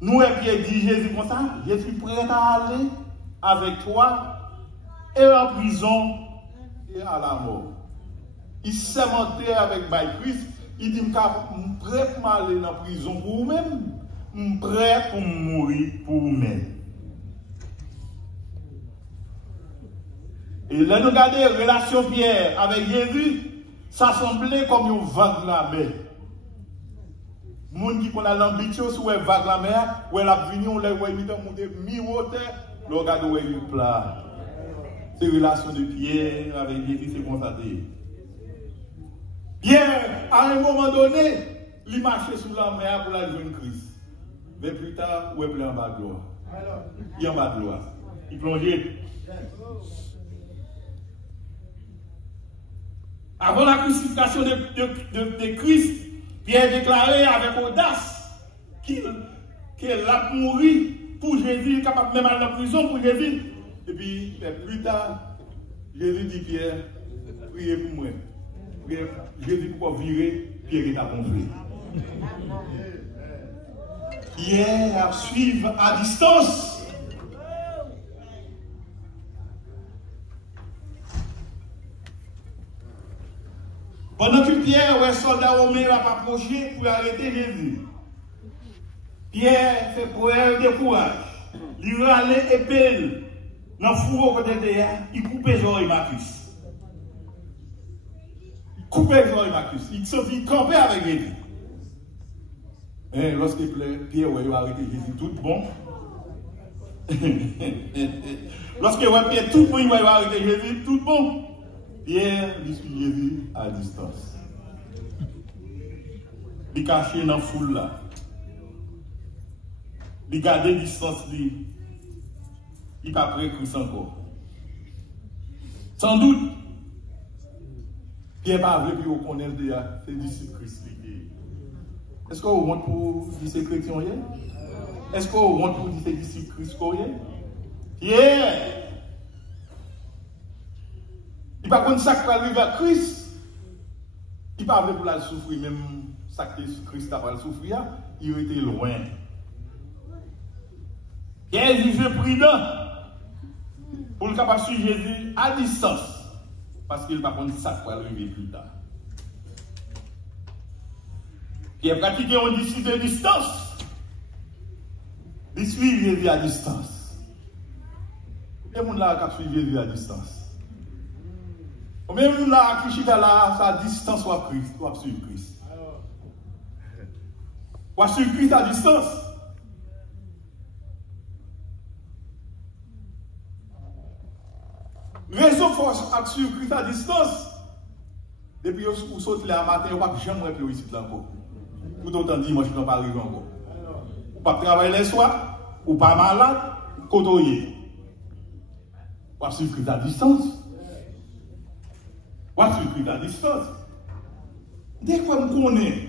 Nous, et puis dit Jésus comme ça, je suis prêt à aller avec toi et en prison et à la mort. Il s'est monté avec Christ, il dit, je suis prêt pour aller dans la prison pour vous-même, je suis prêt pour mourir pour vous-même. Et là, nous regardons la relation Pierre avec Jésus, ça semblait comme une vague la mer. Les gens qui ont l'ambition sur une vague la mer, où elle a venu, on l'a vu, mi-hauteur, le regard où elle est plat. C'est la relation de Pierre avec Jésus, c'est constaté. Pierre, à un moment donné, il marchait sous la mer pour la jeune Christ. Mais plus tard, où est en bas de gloire. Il est en bas de gloire. Il plongeait. Avant la crucifixion de Christ, Pierre déclarait avec audace qu'il a mouru pour Jésus, capable même aller en prison pour Jésus. Et puis, plus tard, Jésus dit Pierre, priez pour moi. Jésus pour virer, Pierre est à gonfler. Pierre à suivre à distance. Pendant que Pierre, un soldat romain, va approcher pour arrêter Jésus, Pierre fait preuve de courage. Il râlait épée dans le four côté derrière, il coupe les oreilles Marcus. Il coupe les oreilles Marcus. Il se camper avec Jésus. Et lorsque Pierre va arrêter Jésus, tout bon. Lorsque Pierre tout bon, il va arrêter Jésus, tout bon. Pierre dit Jésus à distance. Il caché dans la foule là. Il garde distance. Il n'est pas prêt Christ encore. Sans doute, Pierre n'a pas voulu reconnaître ses disciples Christ. Est-ce qu'on monte pour dire ces chrétiens? Est-ce qu'on monte pour dire ces disciples Christ? Pierre! Il ne va pas ça qui arrive à Christ. Il ne va pas pour la souffrir, même ça que Christ a pas souffrir, il était loin. Pierre est jugé prudent pour le capable de suivre Jésus à distance. Parce qu'il ne va pas ça qui arriver plus tard. Pierre pratiquait un disciple de distance. Il suit Jésus à distance. Et les gens là qui suivent Jésus à distance. Même là, qui chita là, sa distance soit Christ, ou suivre Christ. Ou suivre Christ à distance. Raison force à suivre Christ à distance. Depuis que vous sautez là matin, vous ne pouvez jamais plus ici encore. Tout autant dimanche, vous ne pas arriver encore. Vous ne pouvez pas travailler les soirs, ou pas malade, côtoyer. Ou suivre Christ à distance. Moi, je suis à distance. Dès qu'on connaît,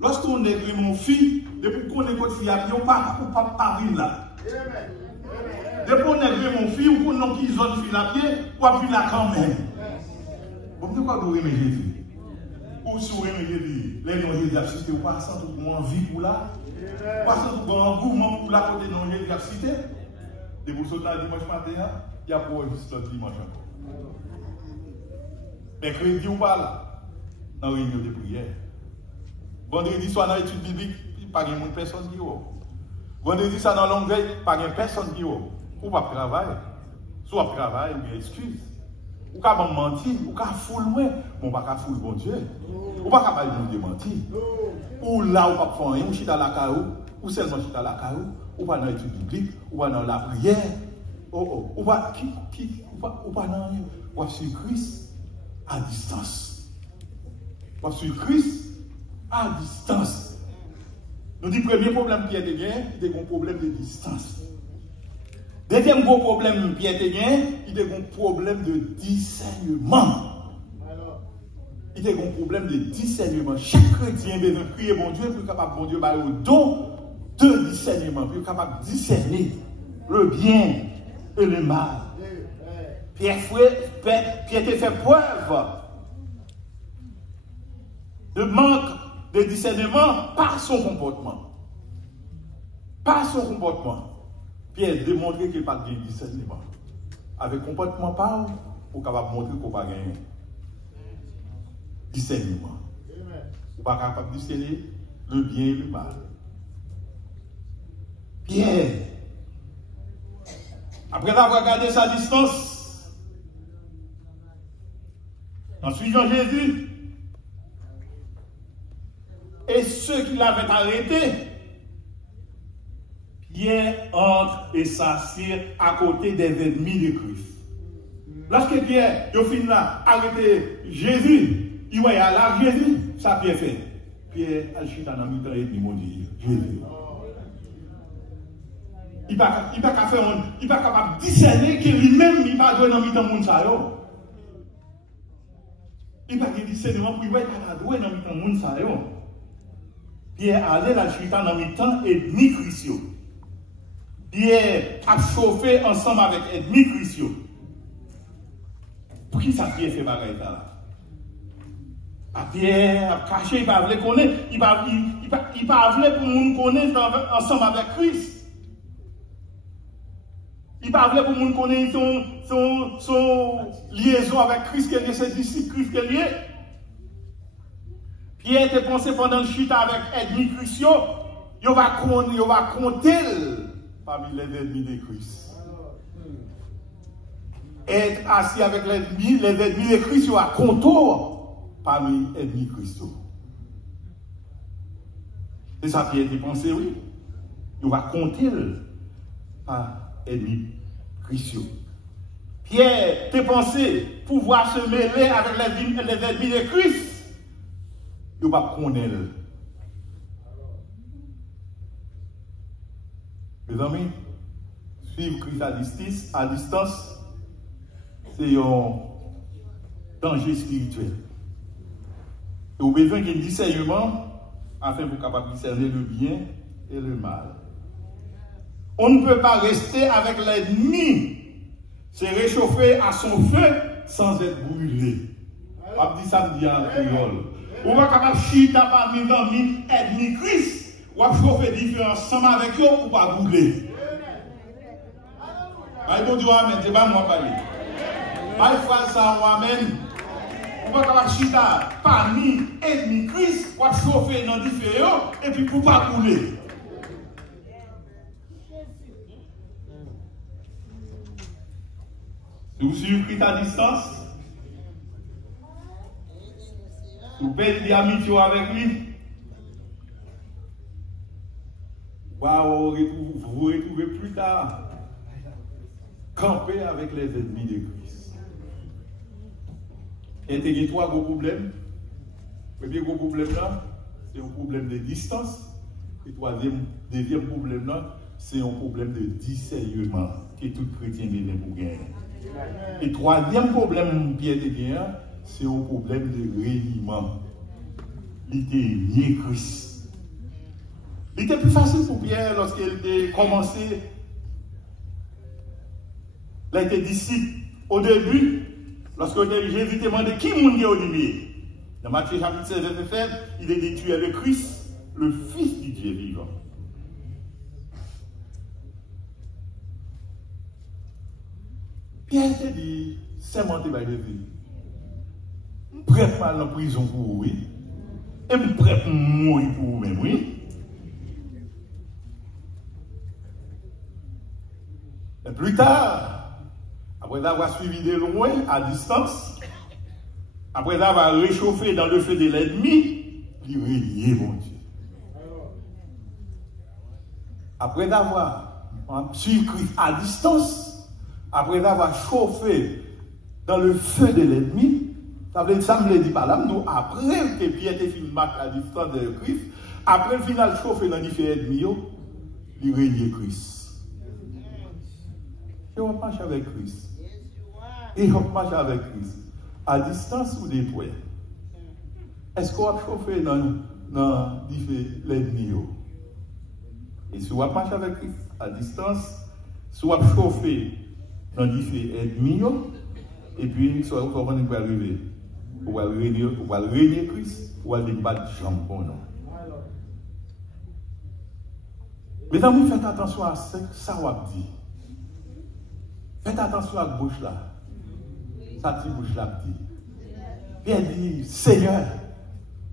lorsqu'on est mon fils, depuis qu'on est votre fille, on ne peut pas vivre là. Depuis qu'on est mon fils, ou qu'on est zone fille à pied, on va vivre là quand même. Vous pouvez pas aimer Jésus. Ou si vous aimez Jésus, les gens Jésus a cité, ou pas sans tout mon envie pour là, pas sans tout mon engouement pour la côté de Jésus a cité. Et vous sautez là dimanche matin, il y a pour juste le dimanche encore. Mercredi ou pas là, dans la réunion de prière. Vendredi soir dans l'étude biblique, il n'y a pas de personne qui va. Vendredi soir dans la longue veille, il n'y a pas de personne qui va. Ou pas travailler. Soit travail ou bien excuse. Ou pas mentir, ou pas foule moi, on pas foule bon Dieu. Ou pas capable de mentir. Ou là ou pas faire rien, ou chita la caillou, ou seulement chita la caillou, ou pas dans l'étude biblique, ou pas dans la prière. Ou pas dans rien. Ou pas sur Christ. À distance. Parce que Christ, à distance. Nous disons que le premier problème qui est gagné, il y a un problème de distance. Deuxième gros problème qui est gagné, il y a un problème de discernement. Il y a un problème de discernement. Chaque chrétien a besoin de prier bon Dieu pour être capable bon Dieu par le don de discernement, pour être capable de discerner le bien et le mal. Pierre te fait preuve de manque de discernement par son comportement. Pas son comportement. Pierre démontrer qu'il n'a pas de discernement. Avec comportement pas, pour capable montrer qu'on n'a pas gagné. Discernement. On n'est pas capable de discerner le bien et le mal. Pierre, après avoir gardé sa distance, en suivant Jésus, et ceux qui l'avaient arrêté, Pierre entre et s'assied à côté des ennemis de Christ. Lorsque Pierre, au final, a arrêté Jésus, il voyait là Jésus, ça Pierre fait. Pierre a chuté dans le mi-temps et il m'a dit Jésus. Il n'est pas capable de discerner que lui-même, il n'est pas doué dans le mi-temps de monde. Il n'est pas capable de discernement pour lui, il n'est pas doué dans le mi-temps de monde. Pierre allait la chuter dans le mi-temps et ni Christ. Pierre a chauffé ensemble avec ennemi Christ. Pour qui ça Pierre fait bagaille là? Pierre a caché, il ne veut pas connaître, il ne veut pas pour nous connaître ensemble avec Christ. Il ne veut pas pour nous connaître son liaison avec Christ, qui est ses disciples, Christ qui est lié. Pierre était pensé pendant le chute avec ennemi Christ, il va compter parmi les ennemis de Christ. Être assis avec les ennemis de Christ, il va compter parmi les ennemis de Christ. C'est ça Pierre était pensé, oui. Il va compter par ennemis de Christ. Pierre était pensé pouvoir se mêler avec les ennemis de Christ. Il va connaître. Mes amis, suivre Christ à distance, c'est un danger spirituel. Et vous avez besoin d'un discernement afin de vous capable de discerner le bien et le mal. On ne peut pas rester avec l'ennemi, se réchauffer à son feu sans être brûlé. On dit ça me dit en créole. On va capable de chiter parmi les amis ennemis Christ. On va chauffer différents ensemble avec eux pour ne pas brûler. Bon Dieu, amen. C'est pas moi parler. Aïe, frère, ça, amen. On va capable de chiter parmi ennemis Christ. On va chauffer dans différents et puis pour ne pas brûler. Si vous suivez Christ à distance, si vous payez l'amitié avec lui, vous vous retrouvez plus tard camper avec les ennemis de Christ. Et il y a trois gros problèmes. Le premier gros problème là, c'est un problème de distance. Et le deuxième problème là, c'est un problème de discernement que tout chrétien est pour gagner. Et le troisième problème, Pierre de Guérin, c'est un problème de reniement. Il était nié Christ. Il était plus facile pour Pierre lorsqu'il a commencé. Il a été disciple au début, lorsque Jésus demandé qui est au début. Dans Matthieu chapitre 16, verset 7, il est dit tu es le Christ, le Fils du Dieu vivant. Pierre te dit, c'est monté par Jésus. Je suis prêt à aller en prison pour vous, oui. Et je suis prêt à mourir pour vous-même, oui. Et plus tard, après avoir suivi de loin, à distance, après avoir réchauffé dans le feu de l'ennemi, il régné, mon Dieu. Après avoir suivi Christ à distance, après avoir chauffé dans le feu de l'ennemi, ça me le dit par là, nous, après que Pierre était fini à distance de Christ, après le final chauffé dans les feux ennemis, il régné Christ. Et on marche avec Christ. Et on marche avec Christ. À distance ou des points. Est-ce qu'on va chauffer dans l'ennemi? Et si on marche avec Christ à distance, si on va chauffer dans les ennemis, et puis comment on va arriver? On va régner Christ, ou on va battre jambon. Mes amis, faites attention à ce que ça va dire. Faites attention à la bouche là. Ça dit bouche là dit. Pierre dit, Seigneur,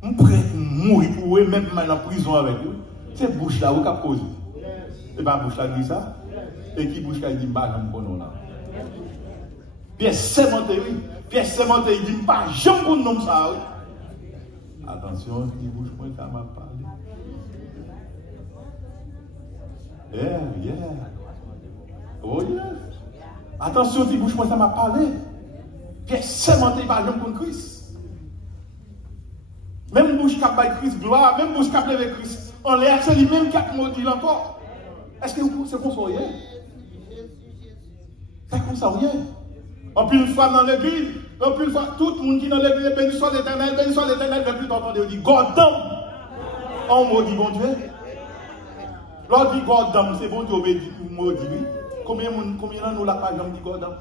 je suis prêt à mourir pour eux, même en prison avec vous. C'est bouche là, vous avez posé. Et bien, bouche là dit ça. Et qui bouche là dit, je ne sais pas là. Pierre sémenté, oui. Pierre sémenté, il dit, je ne sais pas nom ça. Attention, qui bouche moi, ça m'a parlé. Yeah. Oh yeah. Attention, qui bouche moi, ça m'a parlé. Pierre sémenté, par exemple, pour Christ. Même bouche qui a Christ gloire, même bouche qui a levé Christ. En l'air, c'est lui-même qui a maudit encore. Est-ce que c'est comme ça, oui? C'est comme ça, oui? En plus, une fois dans l'église, en plus, une fois, tout le monde qui est dans l'église, béni soit l'éternel, mais plus t'entendez, on dit, God damn! On maudit, bon Dieu. L'autre dit, God damn, c'est bon Dieu, maudit, oui. Combien de nous la pas dit God damn?